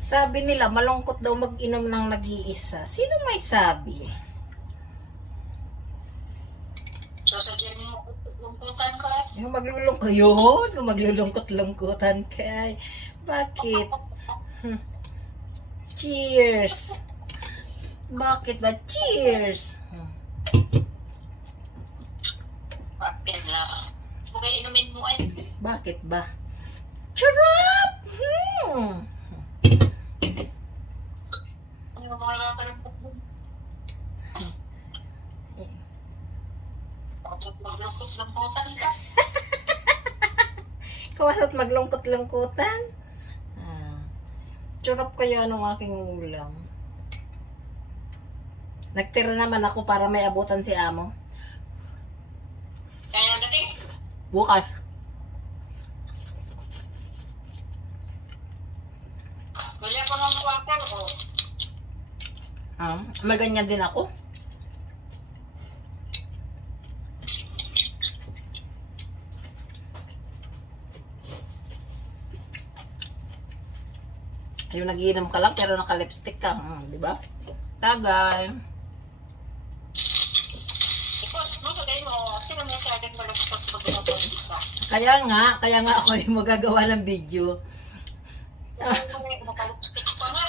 Sabi nila, malungkot daw mag-inom ng nag-iisa. Sino may sabi? So, sa dyan mo, lumputan ka. Yung maglulungkot yun, yung maglulungkot-lungkutan kay. Bakit? Cheers! Bakit ba? Cheers! Bakit lang. Okay, inumin mo ay. Bakit ba? Charap! Ano yung mga nakakalumpot mo? Bakit maglungkot-lumputan ka? Kawasa't maglungkot-lungkutan? Charap kaya ng aking ulam. Nagtira naman ako para may abutan si amo. Kaya natin. Bukas. Wala ko ng quarter o. May ganyan din ako. Yung nagiinom ka lang pero naka-lipstick ka. Di ba? Tagal. Ikaw, mo to din mo. Sino may saging malungkot mo din ako isa? Kaya nga ako yung magagawa ng video. Naka-lipstick pa nga.